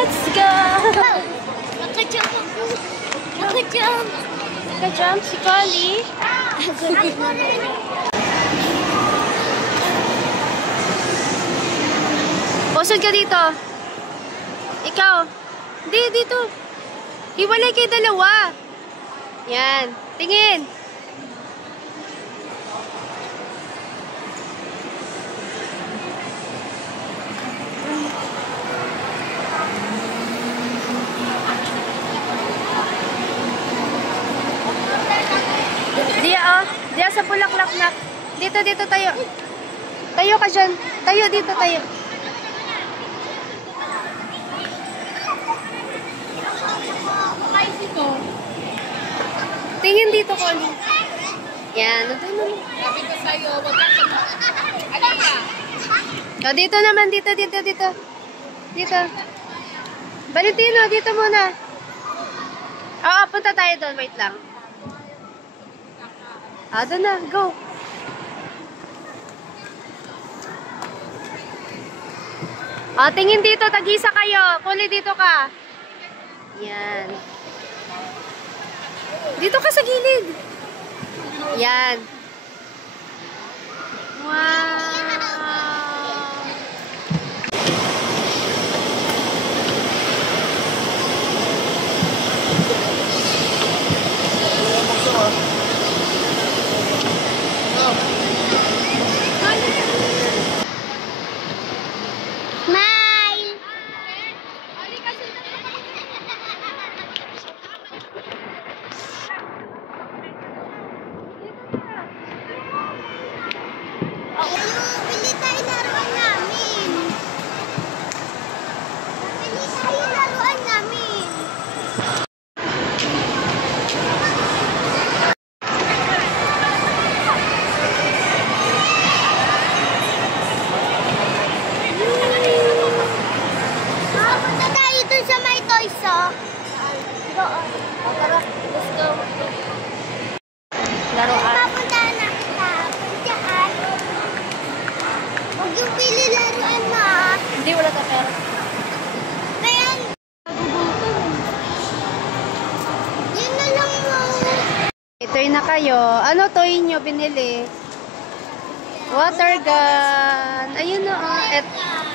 Let's go! Nakajump ako. Nakajump. Nakajump si Collie. Pusod ka dito. Ikaw. Hindi, dito. Hiwalay kayo dalawa. Yan. Tingin. Diya, oh. Diya sa bulaklak na. Dito, dito tayo. Tayo ka dyan. Tayo, dito tayo. Tingin dito, Collie. Yan. Sabi ko sa'yo, wag ka sa... Ano ka? Oh, dito naman. Dito, dito, dito. Dito. Valentino, dito muna. Oo, punta tayo doon. Wait lang. Ah, doon na. Go. Oh, tingin dito. Tag-isa kayo. Collie, dito ka. Yan. Dito ka sa gilid. Yan. Wow. Bili tayo laruan namin. Bili tayo laruan namin. Punta tayo dun sa may toys, oh. Doon. Tara, let's go. Laruan. Papunta na kita. Puntaan. Huwag yung pili laruan mo, ah. Hindi, wala ka pera. Kaya, yun na lang mo. Ito'y na kayo. Ano toy nyo binili? Water gun. Ayun na, oh.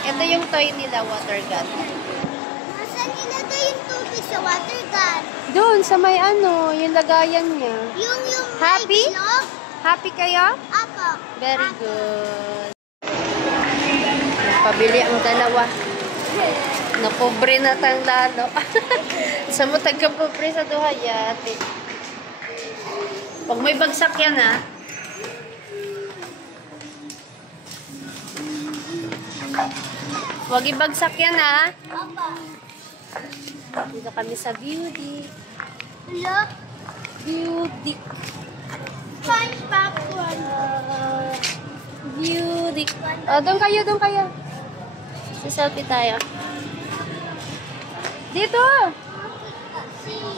Ito yung toy nila, water gun. Nasaan nilagay yung tubig sa water gun? Doon, sa may ano, yung lagayan niya. Yung Happy? may bilog? Happy kayo? Apo. Very good. Pabili ang dalawa. Napobre na tang lalo. Sa mo tagka-pobre sa duha yate. Pag may bagsak yan, ha? Huwag ibagsak yan, ha? Apo. Dito kami sa beauty. Hello? Beauty. SpongeBob one. Beauty. Oh, doon kayo, doon kayo. Selfie tayo. Dito!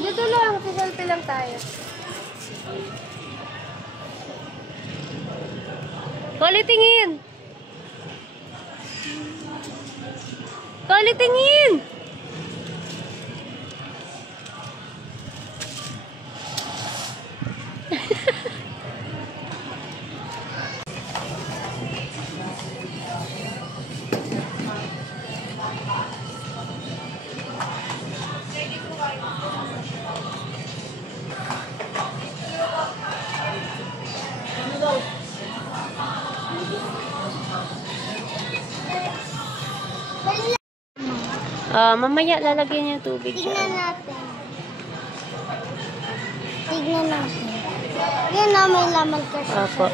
Dito lang. Selfie lang tayo. Collie, tingin! Collie, tingin! Mamaya lalagyan niya yung tubig siya. Tignan natin. Tignan natin. Yan na, may laman kasi. Opo.